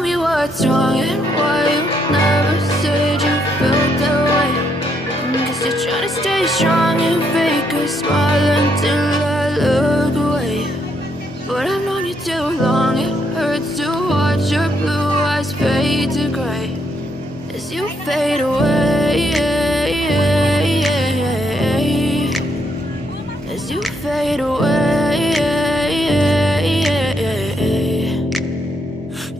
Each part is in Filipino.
tell me what's wrong and why you never said you felt that way. Guess you're trying to stay strong and fake a smile until I look away. But I've known you too long, it hurts to watch your blue eyes fade to gray as you fade away, as you fade away.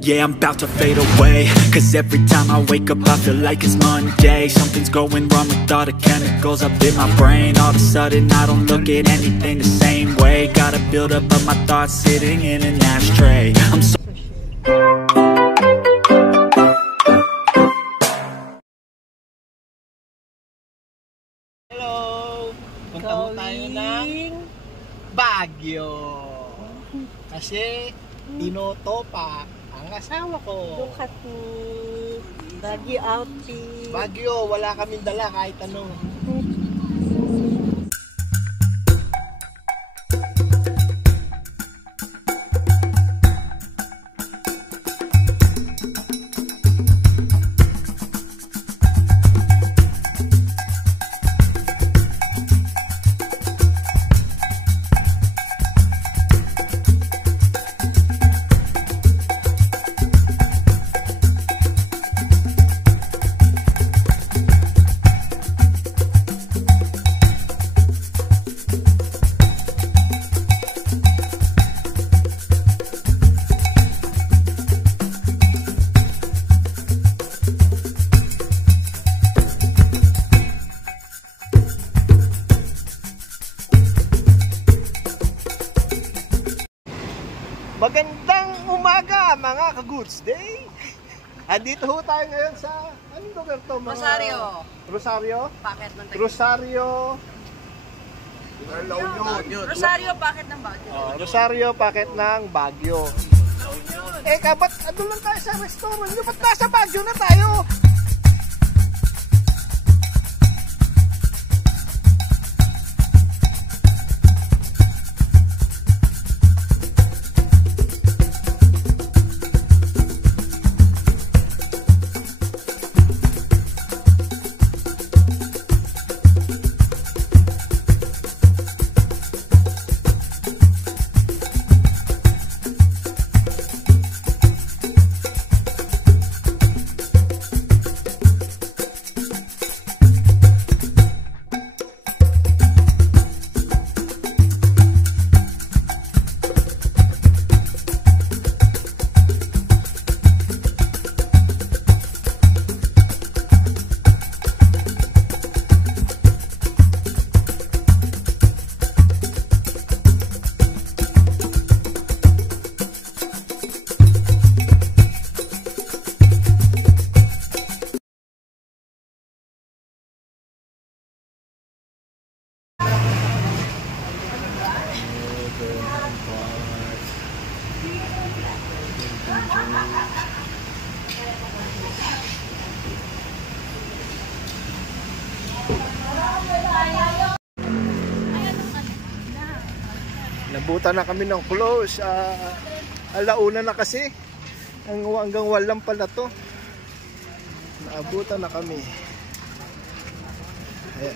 Yeah, I'm about to fade away, cause every time I wake up I feel like it's Monday. Something's going wrong with all the chemicals up in my brain. All of a sudden I don't look at anything the same way. Gotta build up of my thoughts sitting in an ashtray. I'm so Hello! Punta mo tayo ng Baguio. Kasi tinotopak ang asawa ko. Look at me. Baguio outfit. Baguio, wala kaming dala kahit ano. Magandang umaga mga ka-Goods Day! Andito ho tayo ngayon sa, anong lugar to? Rosario. Rosario? Packet ng Rosario. Rosario, packet ng Baguio. Rosario, packet ng Baguio. Ba't ano lang tayo sa restaurant? Ba't nasa Baguio na tayo? Nabutan na kami ng close. Alauna na kasi. Hanggang walang pala to. Naabutan na kami. Ayan.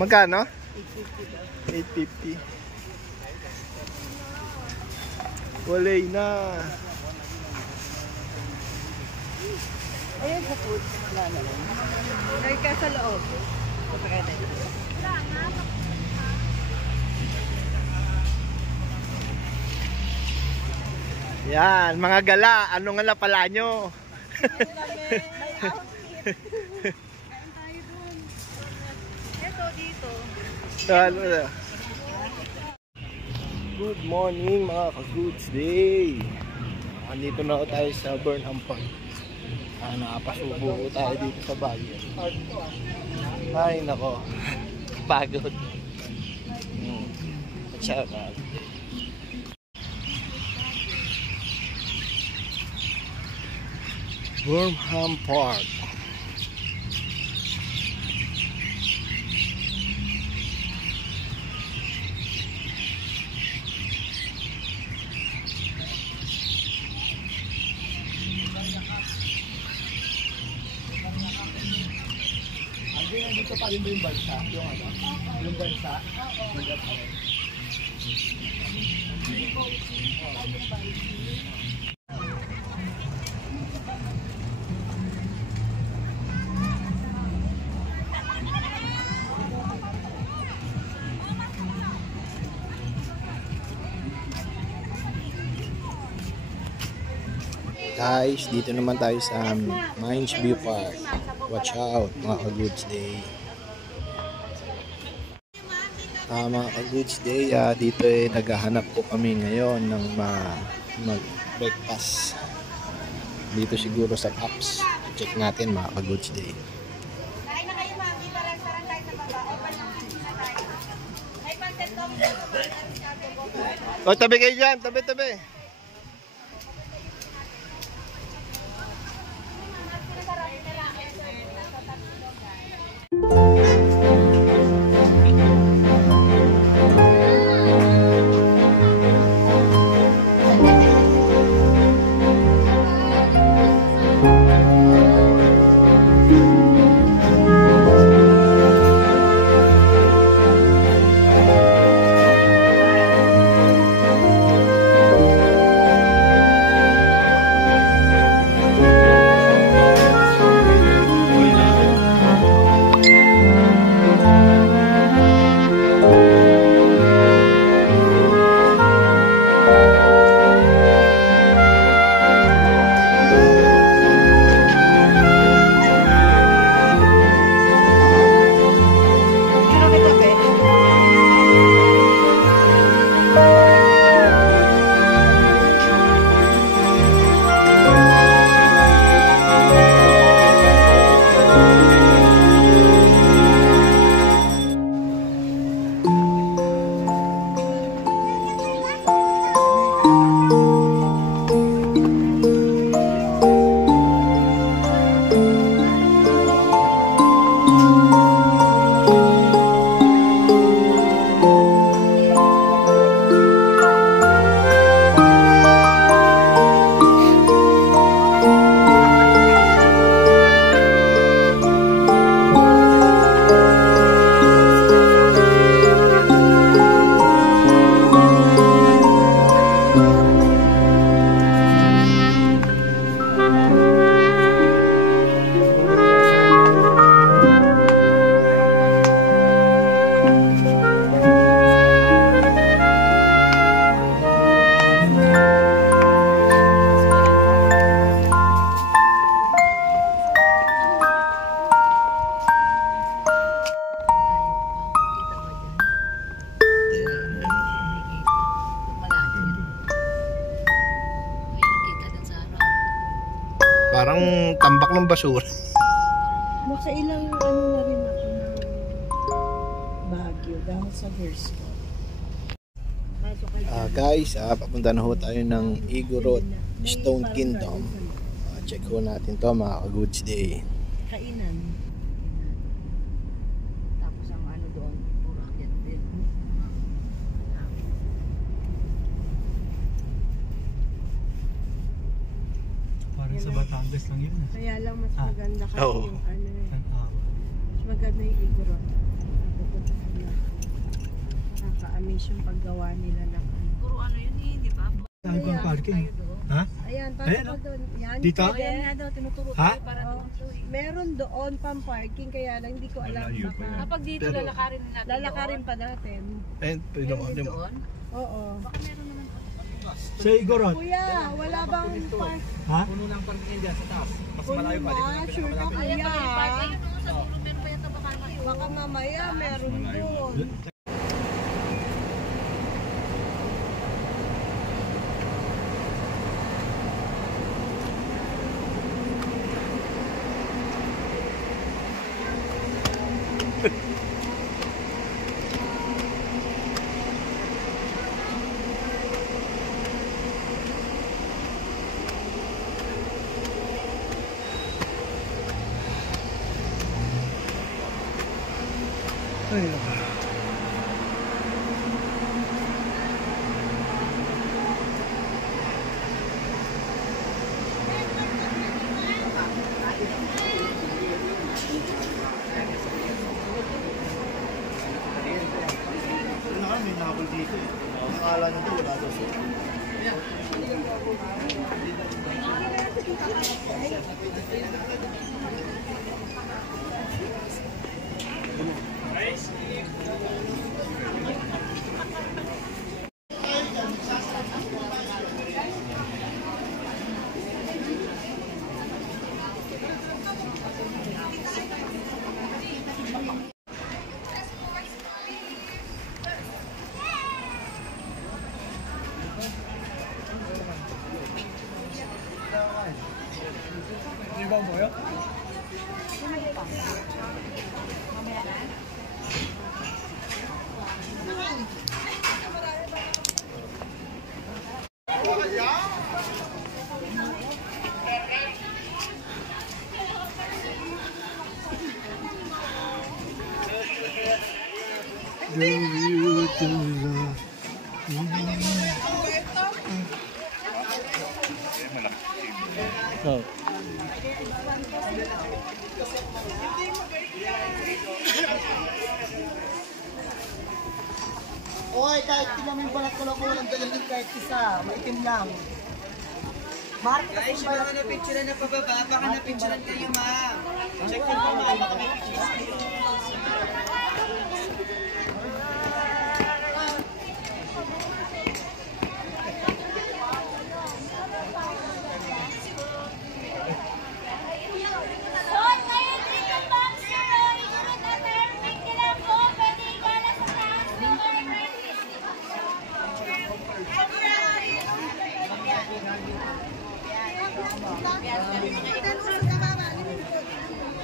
Magkano? 850. Walay na. Ayun sa food. Wala na rin. Ay, ka sa loob. Pagkakita. Yan, mga gala. Ano nga na pala nyo? Ito, dito. Good morning mga ka-Goods Day. Andito na tayo sa Burnham Park. Nakapasubo tayo dito sa Baguio. Ay nako, pagod. Tsaka Burnham Park. Dito pa rin ba yung bansa? Yung ano? Yung bansa? Guys, dito naman tayo sa Mines View Park. Watch out mga ka-goods day. Mga ka-goods day, dito naghahanap po kami ngayon ng mag-breakfast. Dito siguro sa Pops. Check natin mga ka-goods day. Kain na kayo, ma'am. Dito restaurant tayo sa baba. Open lang na tayo. May pancit coffee sa baba. O, tabi kayo dyan. Tabi. Parang tambak ng basura. Sa ilang ano na rin ako ng Baguio dahil sa verse ko. Guys, papunta na ho tayo ng Igorot Stone Kingdom. Check ho natin to mga ka-goods day. Kainan. Tapos ang ano doon, puro akyat din. Parang sa Batangas lang yun. Kaya lang mas maganda kasi Oo. yung ano mas maganda yung Igorot. Nakaka-amaze yung paggawa nila ng ano. Puro ano yun di ba? Tayo pang parking. Ha? Ayan, Ayan, pasok doon. Yan, Dito? pwede. Ayan nga daw, tinuturo Ha? tayo para doon. Meron doon pang parking, kaya lang hindi ko alam baka. Kapag dito Pero- lalakarin natin Lalakarin pa natin. doon. Oo. Baka meron naman. Sa Igorot. Kuya, wala bang park? Ha? Puno ng parking dyan sa taas. Mas Puno malayo pa. Dito na, na sure ka pinakamalapit. Ayan kuya. pa yung park. Ayun o, sa dulo meron pa yata baka mayo. Baka mamaya meron doon. pangalan nito, wala daw siya. Ibang mo yun? Oh. Oy, kahit tingnan mo yung balat ko lang ko, walang ganyan din kahit isa, maitim lang. Mark, guys, yung mga na-picturean na pababa, baka na-picturean kayo, ma'am. Check nyo po, ma'am, baka may pictures kayo.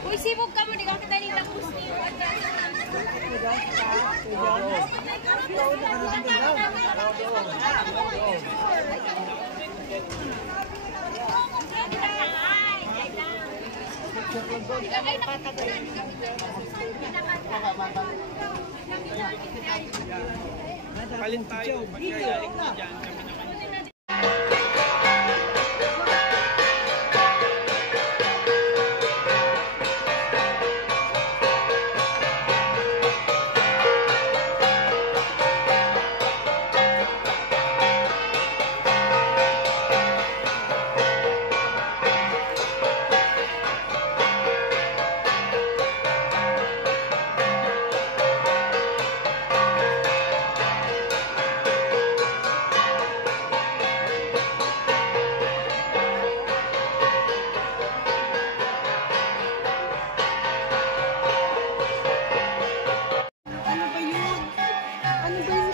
Uy, sibog ka mo, di ka kita nila pusti. Palin tayo. Magkagaling mo dyan.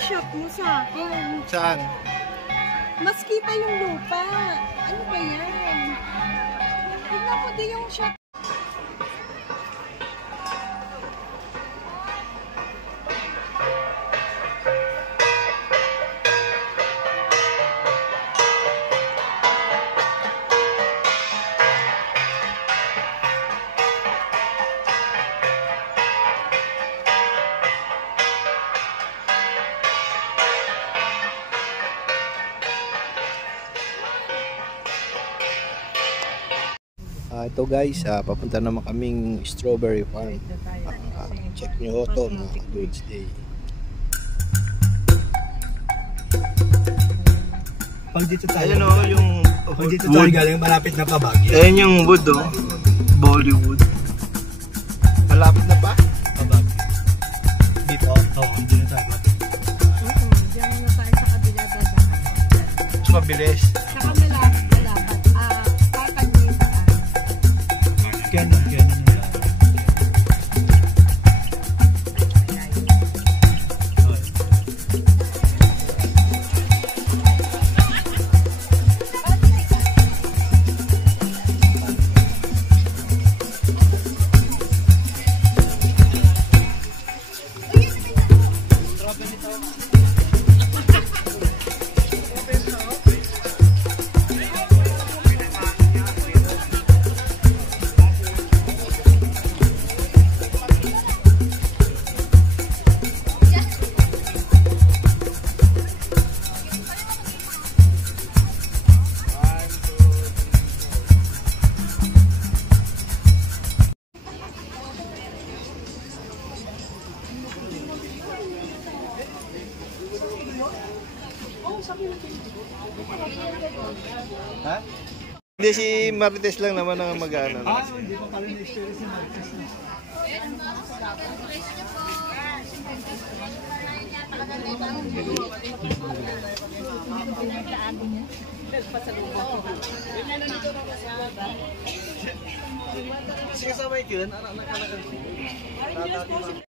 Shop mo sa akin. Saan? Mas kita yung lupa. Ano ba yan? Tignan mo din yung shop. Ito guys, papunta naman kaming strawberry farm. Check nyo ito, mga Goods Day. Pag dito tayo. Ayan o, yung Pag dito tayo galing, malapit na pa Baguio. ayan yung wood o, Bollywood. Malapit na pa? Pa Baguio. Dito? Oo, hindi na tayo. Diyan na tayo sa kabila dadaan. Mas mabilis. Sa kabila, dapat. Parkan mo yung daan. Ganun na. Hindi, si Marites lang naman ang mag-ano. Hindi pa pala na-experience si Marcos na. Sige, sabay ko yun. Anak-anak.